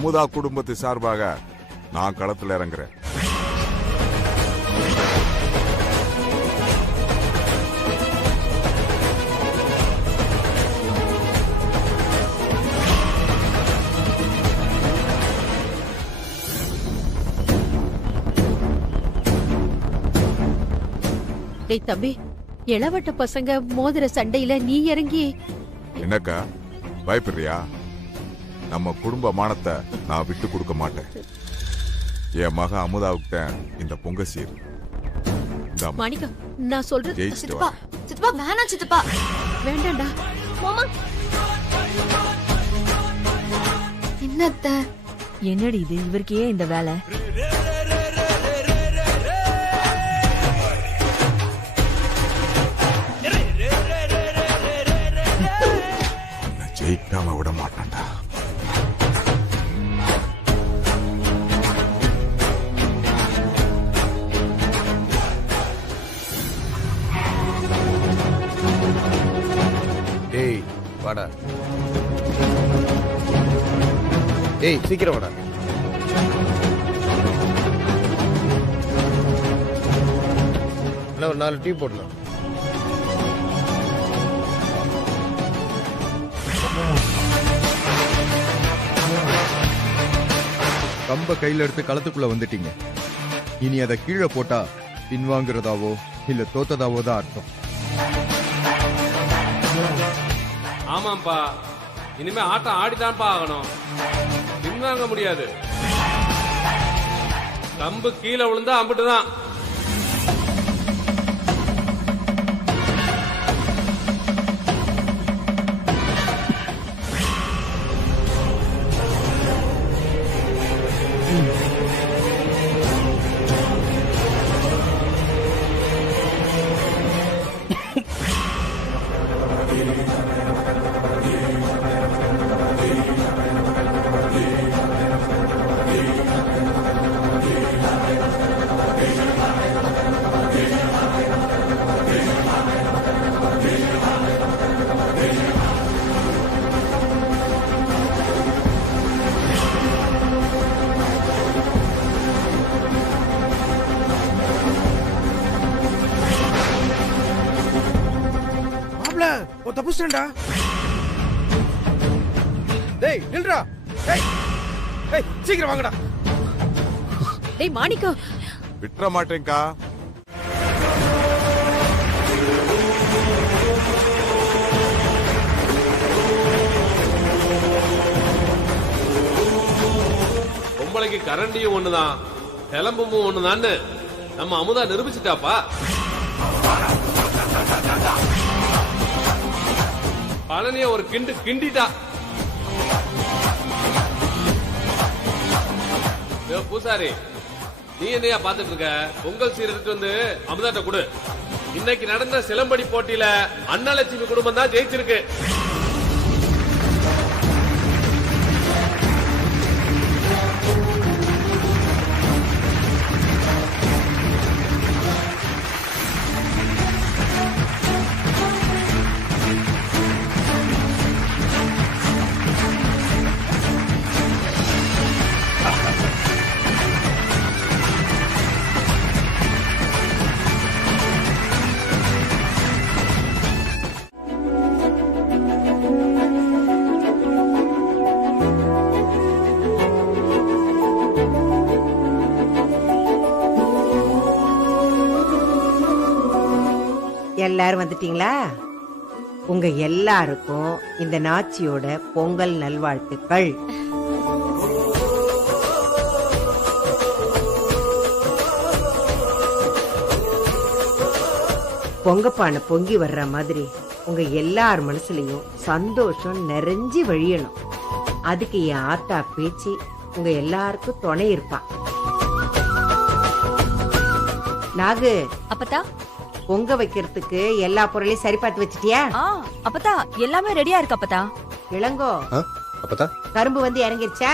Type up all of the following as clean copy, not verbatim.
அமுதா குடும்பத்து சார்பாக நான் களத்துல இறங்குறேன். டேய் தம்பி, இளவட்ட பசங்க மோதிர சண்டையில நீ இறங்கி. என்னக்கா பயப்படுறியா? நம்ம குடும்ப மானத்தை நான் விட்டு கொடுக்க மாட்டேன். என் மக அமுதாவுக்கு இந்த பொங்க சீர். மாணிக்கா, நான் சொல்றது சித்தப்பா சித்தப்பா வேணாம் சித்தப்பா. வேண்டாம்டா மாமா. என்னத்த? என்னடி இது, இவருக்கு ஏன் இந்த வேலை? ஜெயிக்காம விட மாட்டான்டா. டேய் வாடா. டேய் சீக்கிரம் வாடா. ஒரு 4 டீ போடலாம். கம்ப கையில எடுத்து களத்துக்குள்ள வந்துட்டீங்க. இனி அதை கீழே போட்டா பின்வாங்குறதாவோ இல்ல தோத்ததாவோ தான் அர்த்தம். ஆமாம்பா, இனிமே ஆட்டம் ஆடிதான்ப்பா ஆகணும். பின்வாங்க முடியாது. கம்பு கீழே விழுந்தா அம்பிட்டுதான். தப்புடா. டேய் நில்றா. டேய் டேய் சீக்கிரம் வாங்கடா. டேய் மாணிக்கா, விட்டுற மாட்டேங்கா. பொம்பளைக்கு கரண்டியும் ஒண்ணுதான், கிளம்பும் ஒண்ணுதான்னு நம்ம அமுதா நிரூபிச்சுட்டாப்பா. பழனிய ஒரு கிண்டு கிண்டிட்டா. பூசாரி, நீ என்னையா பாத்துட்டு இருக்க? பொங்கல் சீர் எடுத்து வந்து அமுதாட்ட கொடு. இன்னைக்கு நடந்த சிலம்படி போட்டியில அன்னலட்சுமி குடும்பம் தான் ஜெயிச்சிருக்கு. எல்லாரும் வந்துட்டீங்களா? உங்க எல்லாருக்கும் இந்த நாச்சியோட பொங்கல் நல்வாழ்த்துக்கள். பொங்கப்பானை பொங்கி வர்ற மாதிரி உங்க எல்லார் மனசுலயும் சந்தோஷம் நிறைஞ்சு வழியணும். அதுக்கு என் ஆத்தா பேச்சு உங்க எல்லாருக்கும் துணை இருப்பா. நாகு, அப்பதா பொங்க வைக்கிறதுக்கு எல்லா பொருளையும் சரி பார்த்து வச்சிட்டியா? அப்பதா எல்லாமே ரெடியா இருக்கு அப்பதா. இளங்கோ, அப்பதா கரும்பு வந்து இறங்கிருச்சா?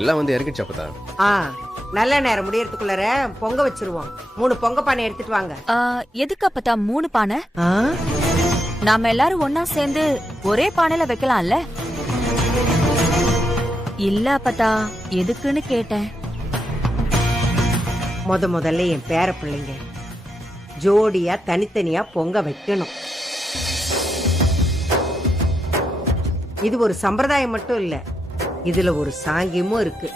எல்லாம் வந்து இறங்கிடுச்சு அப்பதா. நல்ல நேரம் முடியறதுக்குள்ளார பொங்க வச்சிருவோம். 3 பொங்க பானை எடுத்துட்டு வாங்க. எதுக்கு அப்பதா 3 பானை? நாம எல்லாரும் ஒன்னா சேர்ந்து ஒரே பானையில வைக்கலாம்ல. இல்ல அப்பத்தா, எதுக்குன்னு கேட்டேன். முதல்ல என் பேர பிள்ளைங்க ஜோடியா தனித்தனியா பொங்க வைக்கணும். இது ஒரு சம்பிரதாயம் மட்டும் இல்ல, இதுல ஒரு சாங்கியமும் இருக்கு.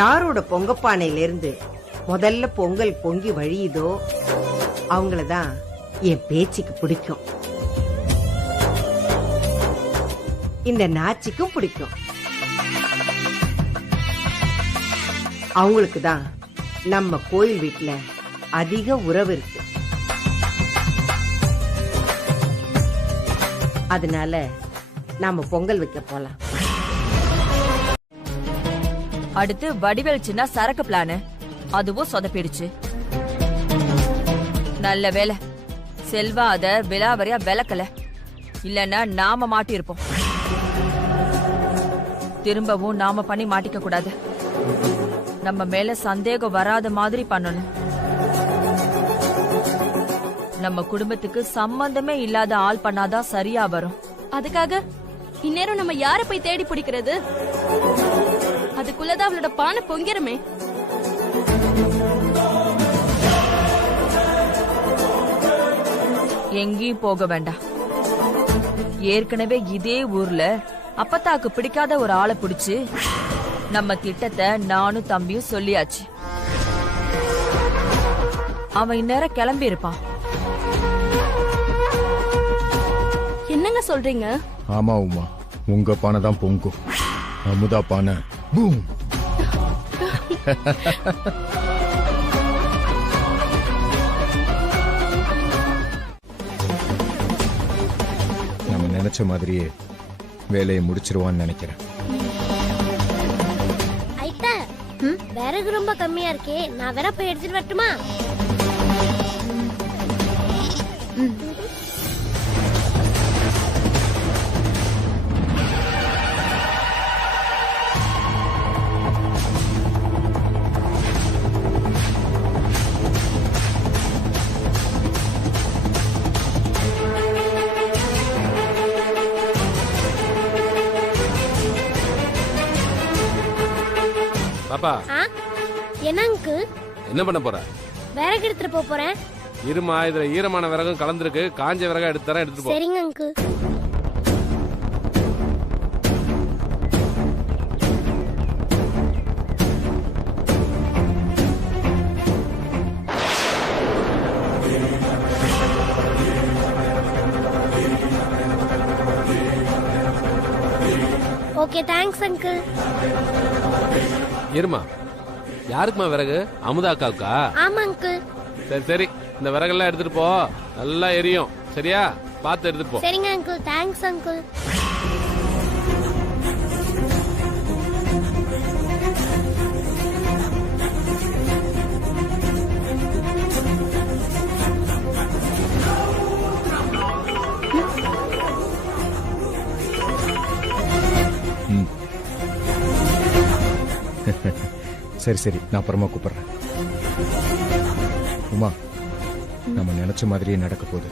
யாரோட பொங்கப்பானையில இருந்து முதல்ல பொங்கல் பொங்கி வழியுதோ அவங்களதான் என் பேச்சுக்கு பிடிக்கும், இந்த நாச்சிக்கும் பிடிக்கும். அவங்களுக்கு தான் நம்ம கோயில் வீட்டுல அதிக உறவு இருக்கு. அதனால நாம பொங்கல் வைக்க போலாம். அடுத்து வடிவேல் சின்ன சரக்கு பிளானு, அதுவும் சொதப்பிடுச்சு. நல்ல வேலை செல்வா அத விலாவரியா விளக்கல, இல்லன்னா நாம மாட்டிருப்போம். திரும்பவும் நாம பண்ணி மாட்டிக்க கூடாது. நம்ம மேல சந்தேகம் வராத மாதிரி பண்ணணும். நம்ம குடும்பத்துக்கு சம்பந்தமே இல்லாத ஆள் பண்ணாதான் சரியா வரும். அதுக்காக இந்நேரம் நம்ம யார போய் தேடி பிடிக்கிறது? அதுக்குள்ளதான் அவளோட பானை பொங்கிருமே. எங்கேயும் போக வேண்டாம். ஏற்கனவே இதே ஊர்ல அப்பத்தாக்கு பிடிக்காத ஒரு ஆளை பிடிச்சு நம்ம திட்டத்தை நானும் தம்பியும் சொல்லியாச்சு. அவன் இந்நேரம் கிளம்பி இருப்பான். என்னங்க சொல்றீங்க? ஆமா உமா, உங்க பானை தான் பொங்கும். அமுதா பானை பூம். நம்ம நினைச்ச மாதிரியே வேலையை முடிச்சிருவான்னு நினைக்கிறேன். ஐட்டா, விறகு ரொம்ப கம்மியா இருக்கே, நான் வேற போய் எடுத்துட்டு வரட்டுமா? பாப்பா, என்ன அங்கிள்? என்ன பண்ண போற? விறகு எடுத்துட்டு போறேன். இருமா, இதுல ஈரமான விறகும் கலந்துருக்கு. காஞ்ச விறகா எடுத்து தரேன், எடுத்துட்டு போ. சரிங்க அங்கிள். Okay, thanks uncle. இருமா, யாருக்குமா விறகு? அமுதா அக்காவுக்கா? ஆமா அங்கிள். சரி சரி, இந்த விறகெல்லாம் எடுத்துட்டு போ, நல்லா எரியும். சரியா? பார்த்து எடுத்துட்டு போ. சரிங்க அங்கிள், தேங்க்ஸ் அங்கிள். சரி சரி, நான் அப்புறமா கூப்பிடுறேன். உமா, நம்ம நினைச்ச மாதிரியே நடக்க போகுது.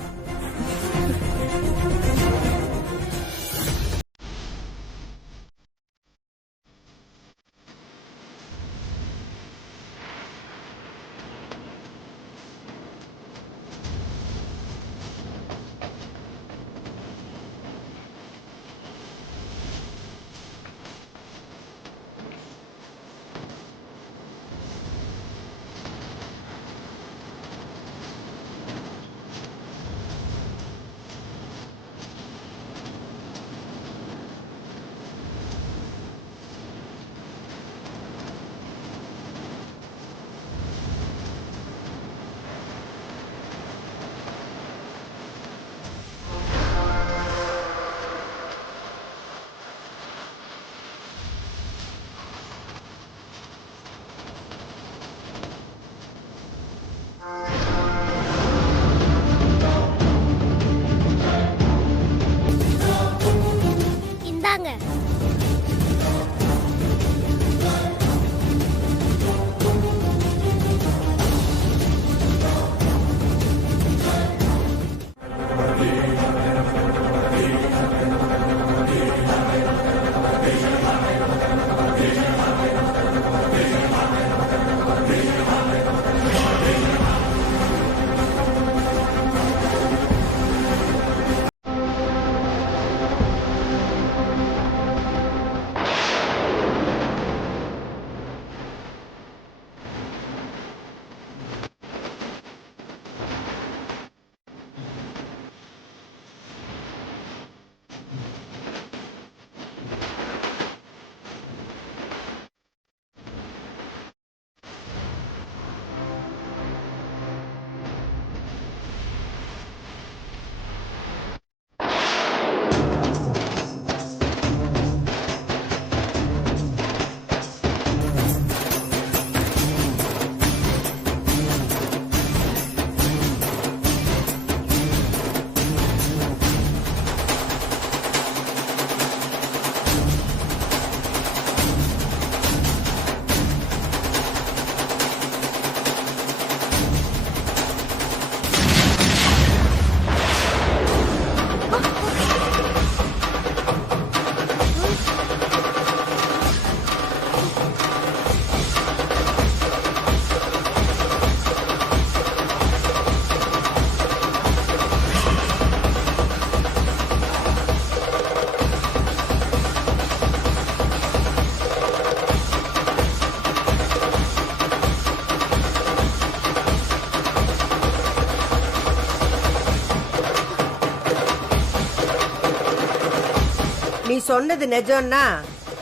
சொன்னது நிஜம்னா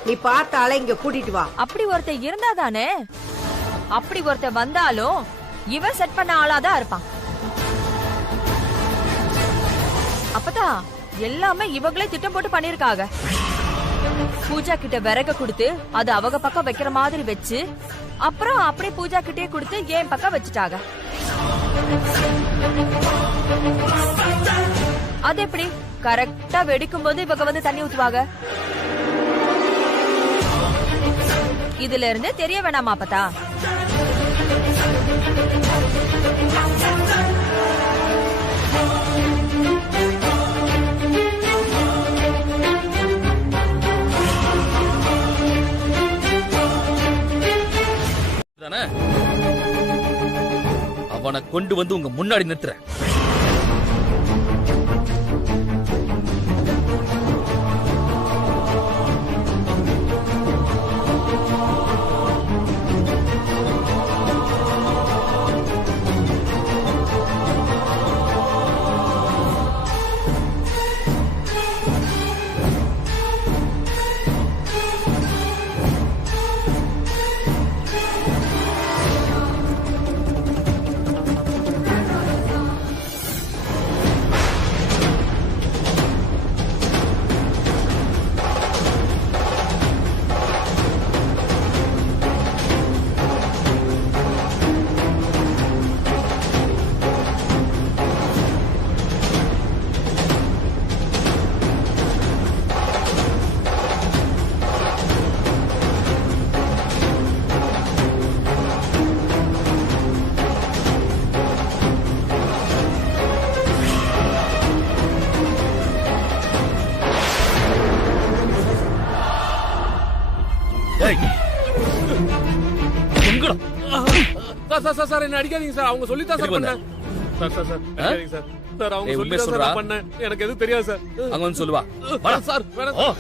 நீ பார்த்த ஆளை இங்க கூட்டிட்டு வா. அப்படி ஒருத்தன் இருந்தாதானே? அப்படி ஒருத்தன் வந்தாலும் இவன் செட் பண்ண ஆளாதான் இருப்பான். அப்பதான் எல்லாமே இவங்களே திட்டம் போட்டு பண்ணிருக்காங்க. பூஜா கிட்ட விறக கொடுத்து அது அவங்க பக்கம் வைக்கிற மாதிரி வச்சு அப்புறம் அப்படியே பூஜா கிட்டே கொடுத்து என் பக்கம் வச்சுட்டாங்க. அது எப்படி கரெக்டா வெடிக்கும் போது இவங்க வந்து தண்ணி ஊத்துவாங்க? இதுல இருந்து தெரிய வேணாமா அப்பதா? அவனை கொண்டு வந்து உங்க முன்னாடி நிறுத்துறேன். சார் என்ன அடிக்காதீங்க சார். அவங்க சொல்லி தான் சார் பண்ணேன். சார் அடிக்காதீங்க சார். சார் அவங்க சொல்லி தான் சார் பண்ணேன். எனக்கு எதுவும் தெரியாது சார். அங்க வந்து சொல்லுவா. சார் வேணாம்.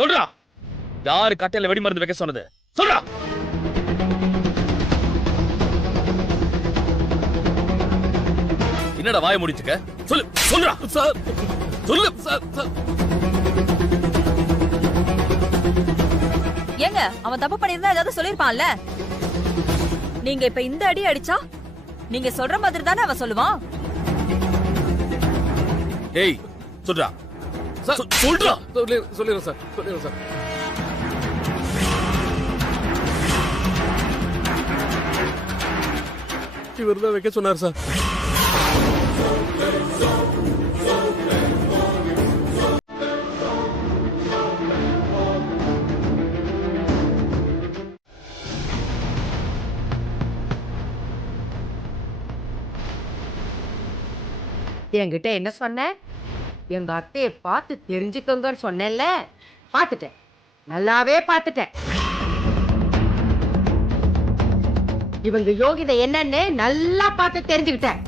சொல்றா, யாரு கட்டையில வெடி மருந்து வைக்க சொன்னது? சொல்றா. என்னடா வாய முடிச்சுக்க? சொல்லு, சொல்றா. சார் சொல்லு. சார் சார் ஏங்க அவன் தப்பு பண்ணிருந்தா ஏதாவது சொல்லிருப்பான்ல? நீங்க இப்ப இந்த அடி அடிச்சா நீங்க சொல்ற மாதிரி தானே அவன் சொல்லுவான். ஏய் சொல்றா. சார் சொல்றா. சொல்லிடுறேன் சார். சொல்லிடுறேன் சார். இவர் தான் வைக்க சொன்னார் சார். என்கிட்ட என்ன சொன்ன? எங்க அத்தையை பார்த்து தெரிஞ்சுக்கோங்கன்னு சொன்னேன்ல. பார்த்துட்டேன், நல்லாவே பார்த்துட்டேன். இவங்க யோகிதை என்னன்னு நல்லா பார்த்து தெரிஞ்சுக்கிட்டேன்.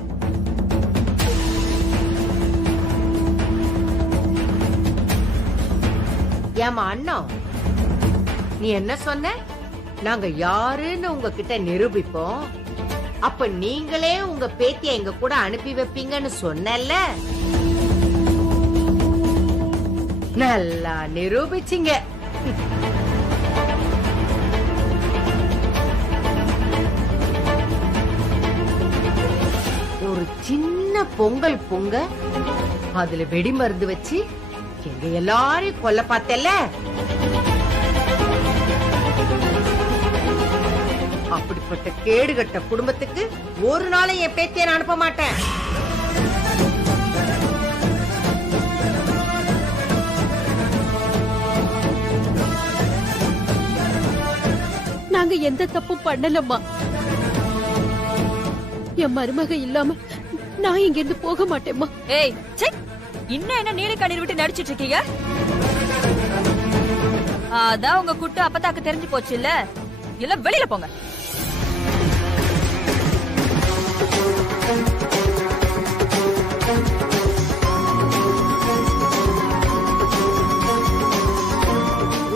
ஏமா அண்ணா, நீ என்ன சொன்ன? நாங்க யாருன்னு உங்ககிட்ட நிரூபிப்போம், அப்ப நீங்களே உங்க பேத்திய எங்க கூட அனுப்பி வைப்பீங்கன்னு சொன்னல. நல்லா நிரூபிச்சிங்க. ஒரு சின்ன பொங்கல் பொங்க அதுல வெடி மருந்து வச்சு எங்க எல்லாரையும் கொல்ல பார்த்தல. அப்படிப்பட்ட கேடுகட்ட குடும்பத்துக்கு ஒரு நாளை என் பேத்தியை நான் அனுப்ப மாட்டேன். நாங்க எந்த தப்பும் பண்ணலம்மா. என் மருமக இல்லாம நான் இங்க இருந்து போக மாட்டேம்மா. ஏய் சே, இன்னும் என்ன நீலி கண்ணீர் விட்டு நடிச்சிட்டு இருக்கீங்க? அதான் உங்க குட்டு அப்பதாக்கு தெரிஞ்சு போச்சு இல்ல? இல்ல வெளியில போங்க.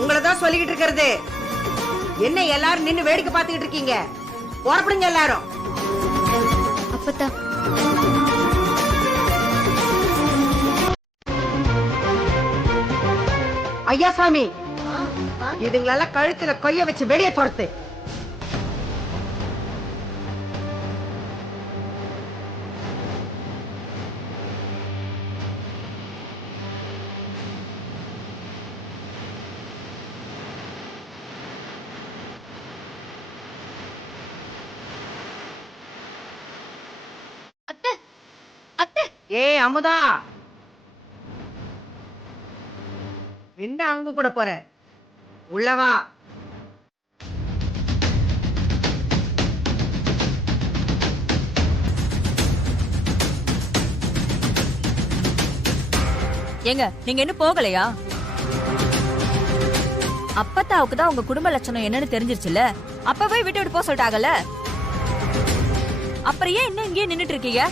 உங்களதான் சொல்லிக்கிட்டு இருக்கிறது. என்ன எல்லாரும் நின்னு வேடிக்கை பார்த்துக்கிட்டு இருக்கீங்க? புறப்படுங்க எல்லாரும். அப்பத்தா, ஐயா சாமி, இதுங்களெல்லாம் கழுத்துல கொய்ய வச்சு வெளியே பொறுத்து. ஏ அமுதா, என்ன அவங்க கூட போற? உள்ளவா. ஏங்க நீங்க இன்னும் போகலையா? அப்பத்தாவுக்கு தான் உங்க குடும்ப லட்சணம் என்னன்னு தெரிஞ்சிருச்சுல, அப்பவே விட்டு விட்டு போக சொல்லிட்டாங்கல்ல. அப்புறம் ஏன் இன்னும் இங்கேயே நின்னுட்டு இருக்கீங்க?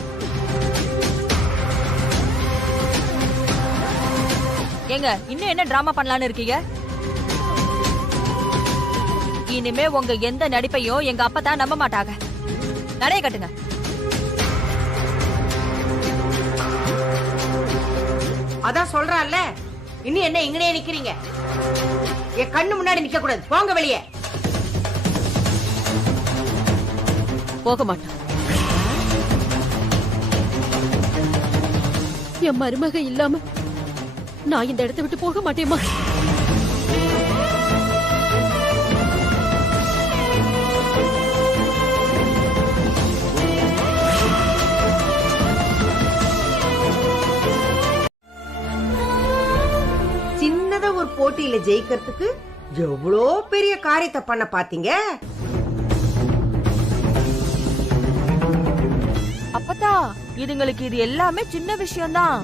ஏங்க இன்னும் என்ன டிராமா பண்ணலான்னு இருக்கீங்க? இனிமே உங்க எந்த நடிப்பையும் எங்க அப்பா தான் நம்ப மாட்டாங்க. நடைய கட்டுங்க. அதான் சொல்றான்ல, இன்னும் என்ன இங்கனே நிக்கிறீங்க? என் கண்ணு முன்னாடி நிக்க கூடாது. போங்க வெளியே. போக மாட்டோம். என் மருமக இல்லாம நான் இந்த இடத்தை விட்டு போக மாட்டேம்மா. சின்னதா ஒரு போட்டியில ஜெயிக்கிறதுக்கு எவ்வளோ பெரிய காரியத்தை பண்ண பாத்தீங்க. அப்பதா இதுங்களுக்கு இது எல்லாமே சின்ன விஷயம்தான்.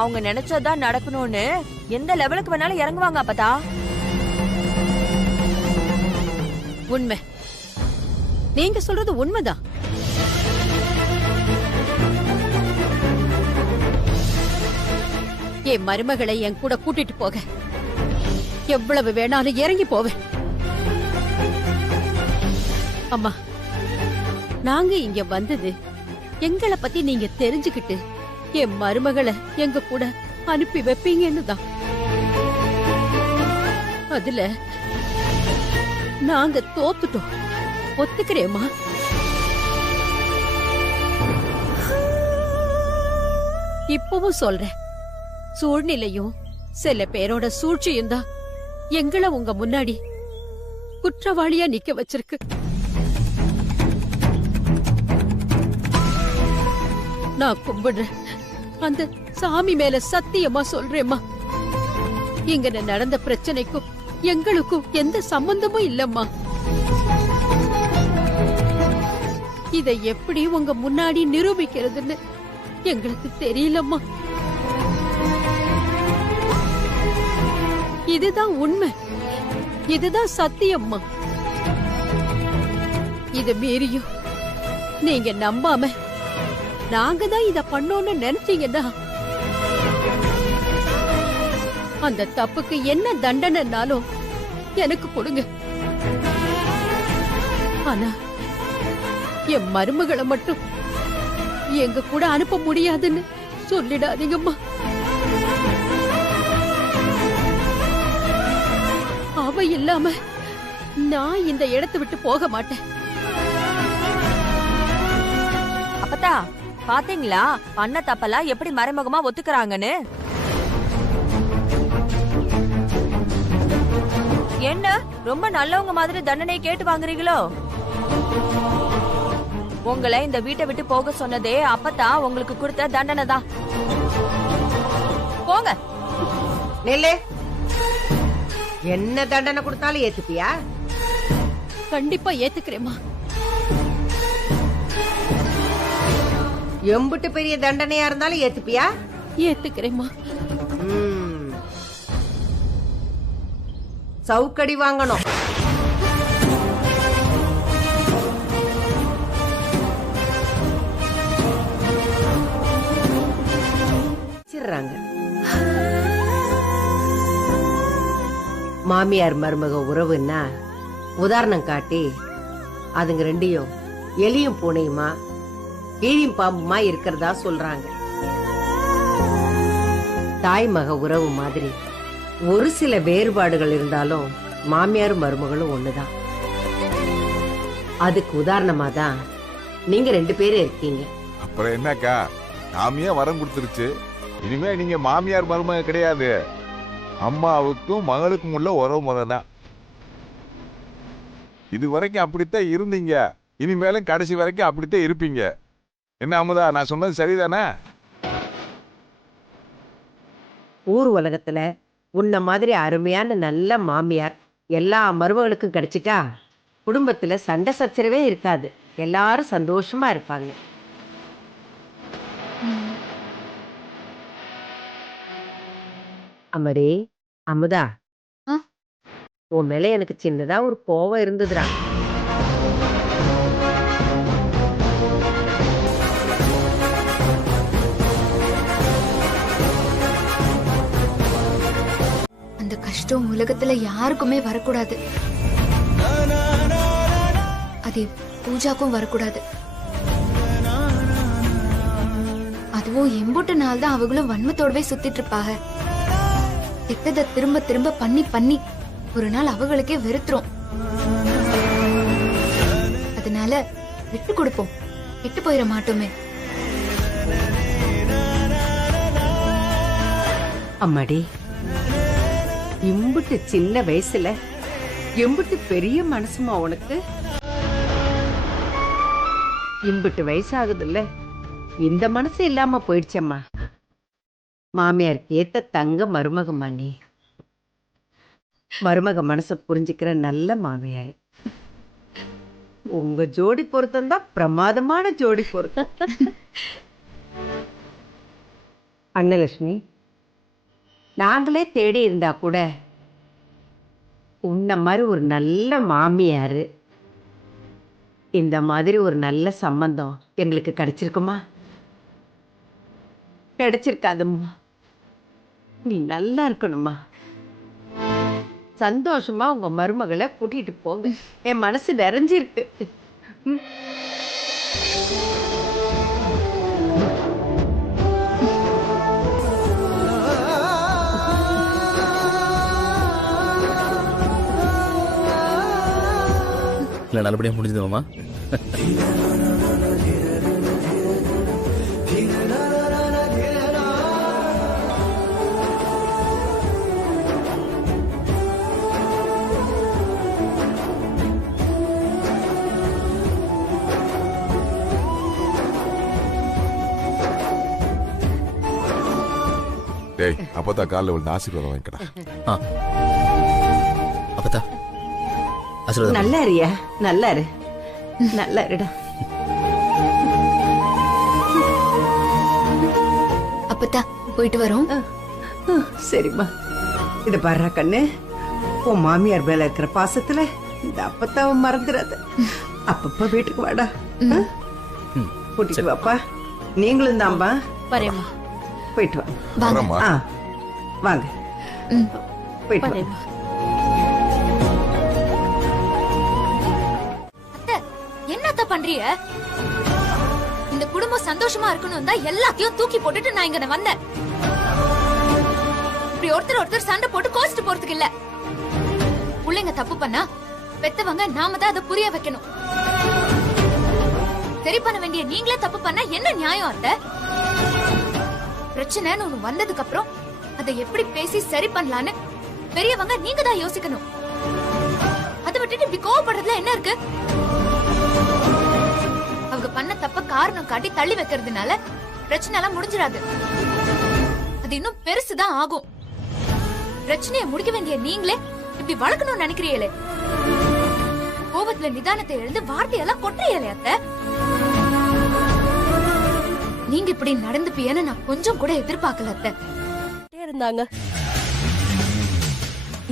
அவங்க நினைச்சதான் நடக்கணும்னு எந்த லெவலுக்கு வேணாலும் இறங்குவாங்க அப்பதா. உண்மை, நீங்க சொல்றது உண்மைதான். என் மருமகளை என் கூட கூட்டிட்டு போக எவ்வளவு வேணாலும் இறங்கி போவேன். அம்மா, நாங்க இங்க வந்தது எங்களை பத்தி நீங்க தெரிஞ்சுக்கிட்டு என் மருமகளை எங்க கூட அனுப்பி வைப்பீங்கன்னு தான். அதுல நாங்க தோத்துட்டோம், ஒத்துக்கிறேம்மா. இப்பவும் சொல்றேன், சூழ்நிலையும் சில பேரோட சூழ்ச்சியும் தான் எங்களை உங்க முன்னாடி குற்றவாளியா நிக்க வச்சிருக்கு. நான் கும்பிடுறேன், அந்த சாமி மேல சத்தியமா சொல்றேம்மா, இங்க நடந்த பிரச்சனைக்கும் எங்களுக்கும் எந்த சம்பந்தமும் இல்லம்மா. இதை எப்படி உங்க முன்னாடி நிரூபிக்கிறதுன்னு எங்களுக்கு தெரியலம்மா. இதுதான் உண்மை, இதுதான் சத்தியம்மா. இத மீறியும் நீங்க நம்பாம நாங்க தான் இத பண்ணோம்னு நினைச்சீங்கன்னா அந்த தப்புக்கு என்ன தண்டனைனாலும் எனக்கு கொடுங்க. ஆனா என் மருமகளை மட்டும் எங்க கூட அனுப்ப முடியாதுன்னு சொல்லிடாதீங்கம்மா. அவ இல்லாம நான் இந்த இடத்தை விட்டு போக மாட்டேன். அப்பதா பாத்தீங்களா பண்ண தப்பெல்லாம் எப்படி மறைமுகமா ஒத்துக்கறாங்கன்னு? என்ன ரொம்ப நல்லவங்க மாதிரி தண்டனையை கேட்டு வாங்குறீங்களோ? உங்களை இந்த வீட்டை விட்டு போக சொன்னதே அப்பதான் உங்களுக்கு கொடுத்த தண்டனை தான். போங்க. நெல்லு, என்ன தண்டனை கொடுத்தாலும் ஏத்துப்பியா? கண்டிப்பா ஏத்துக்கிறேம்மா. எம்புட்டு பெரிய தண்டனையா இருந்தாலும் ஏத்துப்பியா? ஏத்துக்கிறேம்மா. சவுக்கடி வாங்கணும். மாமியார் மருமக உறவுன்னா உதாரணம் காட்டி அதுங்க ரெண்டையும் எலியும் பூனையுமா கீழியும் பாம்புமா இருக்கிறதா சொல்றாங்க. தாய் மக உறவு மாதிரி ஒரு சில வேறுபாடுகள் இருந்தாலும் மாமியாரும் மருமகளும் ஒண்ணுதான். அதுக்கு உதாரணமா தான் நீங்க 2 பேரும் இருக்கீங்க. அப்புறம் என்னக்கா, சாமியா வரம் கொடுத்துருச்சு. இனிமே நீங்க மாமியார் மருமக கிடையாது, அம்மாவுக்கும் மகளுக்கும் உள்ள உறவு முறை தான். இது வரைக்கும் அப்படித்தான் இருந்தீங்க, இனிமேலும் கடைசி வரைக்கும் அப்படித்தான் இருப்பீங்க. என்ன அமுதா, நான் சொன்னது சரிதானே? ஊர் உலகத்துல உன்ன மாதிரி அருமையான நல்ல மாமியார் எல்லா மருமகளுக்கும் கிடைச்சிட்டா குடும்பத்துல சண்டை சச்சரவே இருக்காது, எல்லாரும் சந்தோஷமா இருப்பாங்க. அமரே, அமுதா, உன் மேல எனக்கு சின்னதா ஒரு கோவம் இருந்ததுடா. அந்த கஷ்டம் உலகத்துல யாருக்குமே வரக்கூடாது, அது பூஜாக்கும் வரக்கூடாது. அதுவும் எம்பூட்டு நாள் தான் அவங்களும் வன்மத்தோடவே சுத்திட்டு இருப்பாங்க. திட்டத்தை திரும்ப திரும்ப பண்ணி பண்ணி ஒரு நாள் அவங்களுக்கே வெறுத்துரும். அதனால விட்டு கொடுப்போம், விட்டு போயிட மாட்டோமே. அம்மாடி, இம்புட்டு சின்ன வயசுல எம்புட்டு பெரிய மனசுமா உனக்கு. இம்புட்டு வயசாகுதுல்ல, இந்த மனசு இல்லாம போயிடுச்சம்மா. மாமியாருக்கு ஏத்த தங்க மருமகம்மா நீ. மருமக மனசை புரிஞ்சுக்கிற நல்ல மாமியார். உங்க ஜோடி பொருத்தம் தான் பிரமாதமான ஜோடி பொருத்தம். அன்னலட்சுமி, நாங்களே தேடி இருந்தா கூட உன்ன மாதிரி ஒரு நல்ல மாமியாரு, இந்த மாதிரி ஒரு நல்ல சம்பந்தம் எங்களுக்கு கிடைச்சிருக்குமா? கிடைச்சிருக்காதும்மா. நீ நல்லா இருக்கணுமா. சந்தோஷமா உங்க மருமகளை கூட்டிட்டு போங்க. என் மனசு நிறைஞ்சிருக்கு. இல்ல நல்லபடியா முடிஞ்சதுமா? டேய், அப்பதான் காலைல விழுந்து ஆசீர்வாதம் வாங்கிக்கடா. அப்பதா ஆசீர்வாதம். நல்லா இருயா, நல்லா இரு, நல்லா இருடா. அப்பத்தா போயிட்டு வரோம். சரிம்மா. இத பாரு கண்ணு, உன் மாமியார் மேல இருக்கிற பாசத்துல இந்த அப்பத்தாவை மறந்துடாத. அப்பப்ப வீட்டுக்கு வாடா. கூட்டிட்டு வாப்பா. நீங்களும் தான்பா. வரேம்மா. போயிட்டு வாங்க. வரேம்மா. வாங்க, போயிட்டு வாங்க. என்னத்த பண்றீங்க? இந்த குடும்பம் சந்தோஷமா இருக்கணும் தான் எல்லாத்தையும் தூக்கி போட்டுட்டு நான் இங்க வந்தேன். இப்படி ஒருத்தர் சண்டை போட்டு கோச்சிட்டு போறதுக்கு இல்ல. பிள்ளைங்க தப்பு பண்ணா பெத்தவங்க நாம தான் அதை புரிய வைக்கணும். சரி பண்ண வேண்டிய நீங்களே தப்பு பண்ணா என்ன நியாயம்? அத்தை, பிரச்சனைன்னு ஒண்ணு வந்ததுக்கு அப்புறம் அதை எப்படி பேசி சரி பண்ணலான்னு பெரியவங்க நீங்க தான் யோசிக்கணும். அதை விட்டுட்டு இப்படி கோவப்படுறதுல என்ன இருக்கு? அவங்க பண்ண தப்ப காரணம் காட்டி தள்ளி வைக்கிறதுனால பிரச்சனை எல்லாம் முடிஞ்சிடாது, அது இன்னும் பெருசுதான் ஆகும். பிரச்சனையை முடிக்க வேண்டிய நீங்களே இப்படி வளர்க்கணும்னு நினைக்கிறீங்களே. கோவத்தை கோவத்துல நிதானத்தை இழந்து வார்த்தையெல்லாம் கொட்டுறீங்களே அத்தை. நீங்க இப்படி நடந்துப்பீன்னு நான் கொஞ்சம் கூட எதிர்பார்க்கல அத்தை. இருந்தாங்க.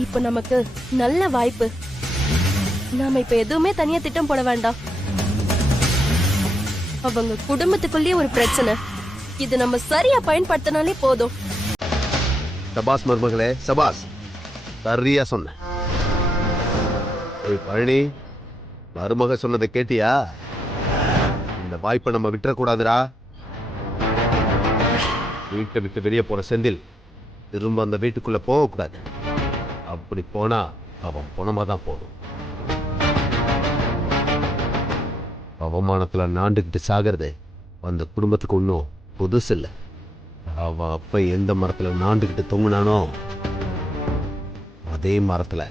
இப்ப நமக்கு நல்ல வாய்ப்பு. நாம இப்ப எதுவுமே தனியா திட்டம் போட வேண்டாம். அவங்க குடும்பத்துக்குள்ளேயே ஒரு பிரச்சனை. இது நம்ம சரியா பயன்படுத்தினாலே போதும். சபாஸ் மருமகளே, சபாஸ். சரியா சொன்ன. பழனி, மருமக சொன்னதை கேட்டியா? இந்த வாய்ப்பை நம்ம விட்டுறக்கூடாதுடா. வீட்டை விட்டு வெளியே போற செந்தில் திரும்ப அந்த வீட்டுக்குள்ள போகக்கூடாது. அப்படி போனா அவன் பணமா தான் போடும். அவமானத்துல நாண்டுகிட்டு சாகிறது அந்த குடும்பத்துக்கு ஒன்றும் புதுசு இல்லை. அவன் அப்ப எந்த மரத்துல நாண்டுகிட்டு தொங்குனானோ அதே மரத்துல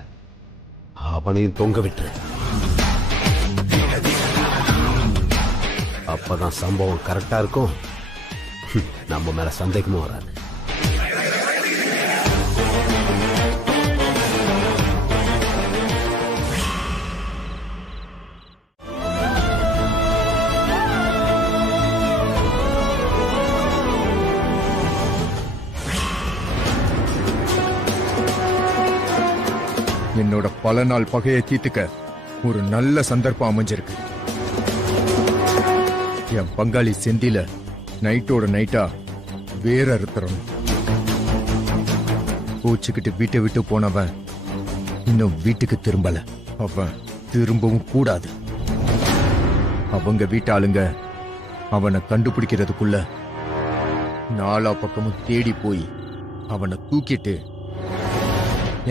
அவனையும் தொங்க விட்டுரு. அப்பதான் சம்பவம் கரெக்டா இருக்கும். நம்ம மேல சந்தேகமும் வராது. என்னோட பல நாள் பகையை தீர்த்துக்க ஒரு நல்ல சந்தர்ப்பம் அமைஞ்சிருக்கு. என் பங்காளி செந்தில நைட்டோட நைட்டா வேற அறுத்துறோம். பூச்சிக்கிட்டு வீட்டை விட்டு போனவன் இன்னும் வீட்டுக்கு திரும்பல. அவன் திரும்பவும் கூடாது. அவங்க வீட்டாளுங்க அவனை கண்டுபிடிக்கிறதுக்குள்ள நாலா பக்கமும் தேடி போய் அவனை தூக்கிட்டு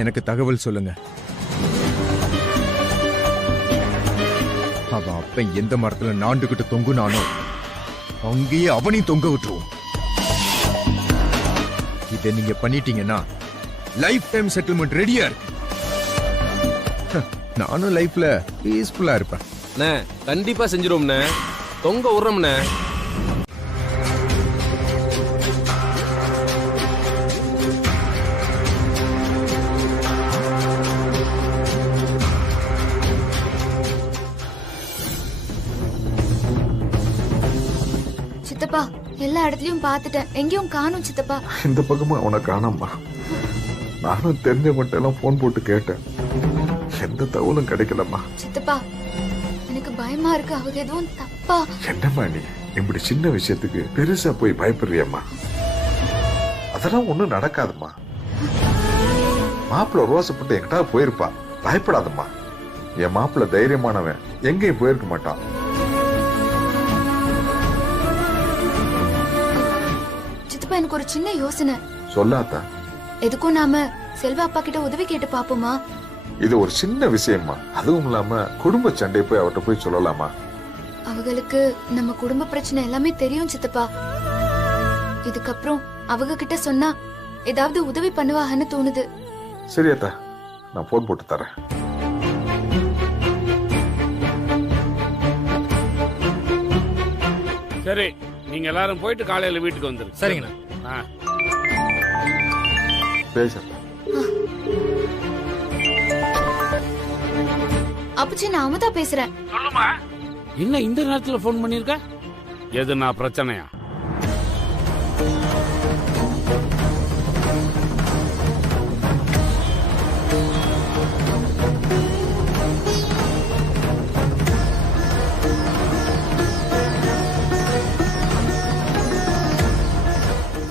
எனக்கு தகவல் சொல்லுங்க. அவன் அப்ப எந்த மரத்துல நாண்டுகிட்டு தொங்குனானோ அங்கேயே அவனையும் தொங்க விட்டுருவோம். இதை நீங்க பண்ணிட்டீங்கன்னா லைஃப் டைம் செட்டில்மெண்ட் ரெடியா இருக்கு. நானும் லைஃப்ல பீஸ்ஃபுல்லா இருப்பேன். கண்டிப்பா செஞ்சிருவோம்ண்ணே. தொங்க விடுறோம்ண்ணே. சித்தப்பா எல்லா இடத்துலயும் பாத்துட்டேன், எங்கேயும் காணும் சித்தப்பா. இந்த பக்கமும் அவனை காணாமா? நானும் தெரிஞ்ச மட்டும் எல்லாம் போன் போட்டு கேட்டேன். எந்த தகவலும் கிடைக்கலம்மா. சித்தப்பா எனக்கு பயமா இருக்கு. அவங்க எதுவும் தப்பா? என்னம்மா நீ இப்படி சின்ன விஷயத்துக்கு பெருசா போய் பயப்படுறியம்மா? அதெல்லாம் ஒண்ணும் நடக்காதுமா. மாப்பிள்ள ரோசப்பட்டு எங்கிட்ட போயிருப்பா. பயப்படாதம்மா. என் மாப்பிள்ள தைரியமானவன், எங்கேயும் போயிருக்க மாட்டான். சித்தப்பா எனக்கு ஒரு சின்ன யோசனை. சொல்லாதா? எதுக்கும் நாம செல்வா அப்பா கிட்ட உதவி கேட்டு பாப்போமா? இது ஒரு சின்ன விஷயமா. அதுவும் இல்லாம குடும்ப சண்டை போய் அவர்கிட்ட போய் சொல்லலாமா? அவங்களுக்கு நம்ம குடும்ப பிரச்சனை எல்லாமே தெரியும் சித்தப்பா. இதுக்கப்புறம் அவங்க கிட்ட சொன்னா ஏதாவது உதவி பண்ணுவாங்கன்னு தோணுது. சரியாத்தா, நான் போன் போட்டு தரேன். சரி, நீங்க எல்லாரும் போயிட்டு காலையில வீட்டுக்கு வந்துருங்க. சரிங்கண்ணா. பேச அப்பச்சி, நான் அமுதா பேசுறேன். சொல்லுமா. என்ன இந்த நேரத்துல போன் பண்ணிருக்க? எதுனா பிரச்சனையா?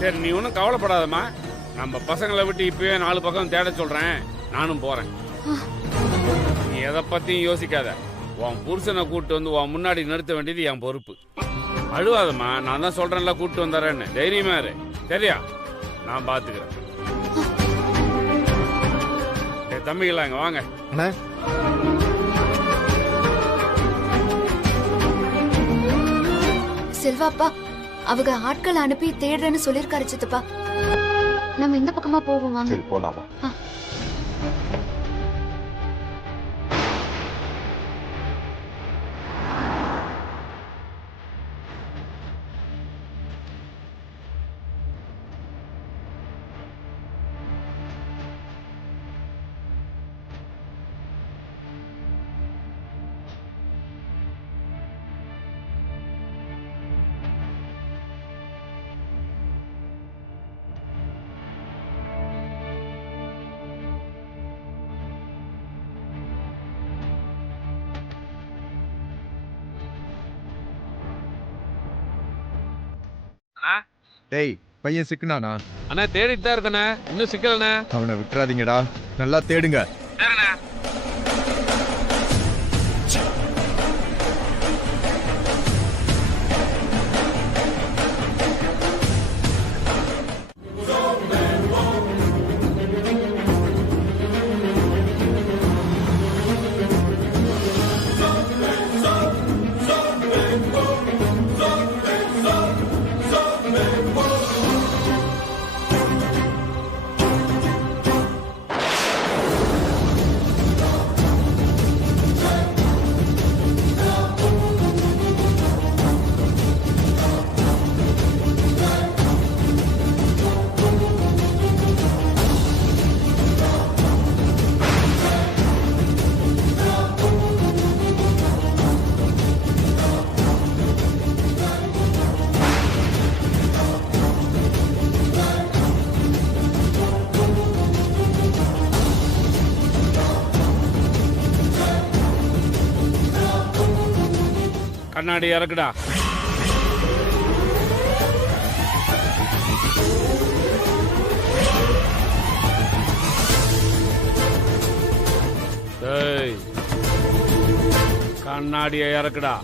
சரி, நீ ஒன்னும் கவலைப்படாதம்மா. நம்ம பசங்களை விட்டு இப்பவே 4 பக்கம் தேட சொல்றேன். நானும் போறேன். நீ எதை பத்தியும் யோசிக்காத. உன் புருஷனை கூட்டு வந்து உன் முன்னாடி நிறுத்த வேண்டியது என் பொறுப்பு. அழுவாதம்மா. நான் தான் சொல்றேன்ல, கூட்டு வந்தாரேன்னு. தைரியமா இரு. சரியா? நான் பாத்துக்கிறேன். தம்பிகளா இங்க வாங்க. செல்வாப்பா அவங்க ஆட்கள் அனுப்பி தேடுறேன்னு சொல்லிருக்காரு சித்தப்பா. நம்ம இந்த பக்கமா போவோம் வாங்க. சரி, போலாமா? டேய் பையன் சிக்கனானா? அண்ணா தேடிட்டு தான் இருக்கண்ணே, இன்னும் சிக்கலண்ணே. அவனை விட்டுறாதீங்கடா, நல்லா தேடுங்க. கண்ணாடி இறக்குடா. ஏய், கண்ணாடியை இறக்குடா.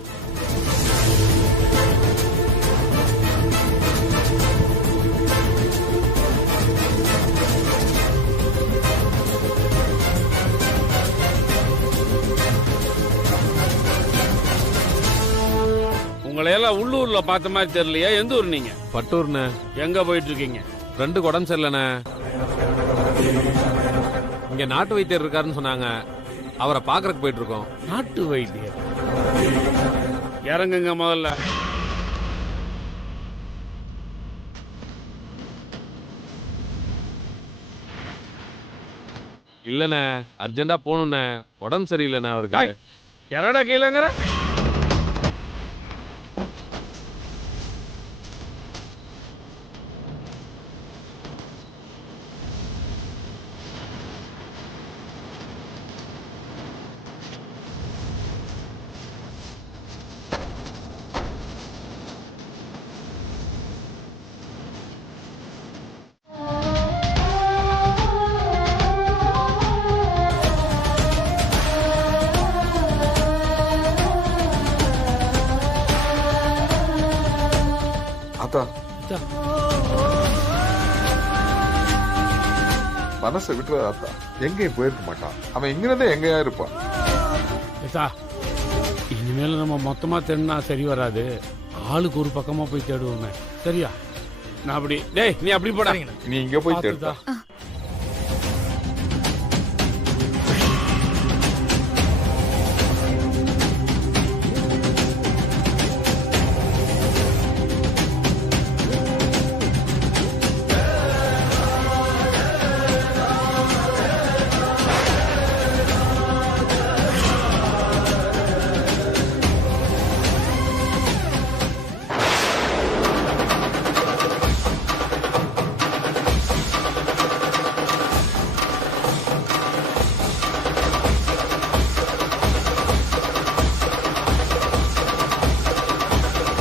உங்களையெல்லாம் உள்ளூர்ல பார்த்த மாதிரி தெரியலையா? எந்த ஊர் நீங்க? பட்டூர்ண்ணே. எங்க போயிட்டு இருக்கீங்க? ரெண்டு உடம்பு சரியில்லைண்ணே. இங்க நாட்டு வைத்தியர் இருக்காருன்னு சொன்னாங்க, அவரை பாக்குறதுக்கு போயிட்டு இருக்கோம். நாட்டு வைத்தியர்? இறங்குங்க முதல்ல. இல்லண்ணே, அர்ஜென்டா போகணுண்ணே, உடம்பு சரியில்லைண்ணே அவருக்கு. எறடா கீழங்கிற? மனசை விட்டுற அத்தா, எங்கேயும் போயிருக்க மாட்டான். அவன் இங்கிருந்தே எங்கேயா இருப்பான். இனிமேல நம்ம மொத்தமா தேடினா சரி வராது. ஆளுக்கு ஒரு பக்கமா போய் தேடுவோமே. சரியா? நான் அப்படி டேய் நீ அப்படி போடாதீங்க. நீ இங்க போய் தேடுதா.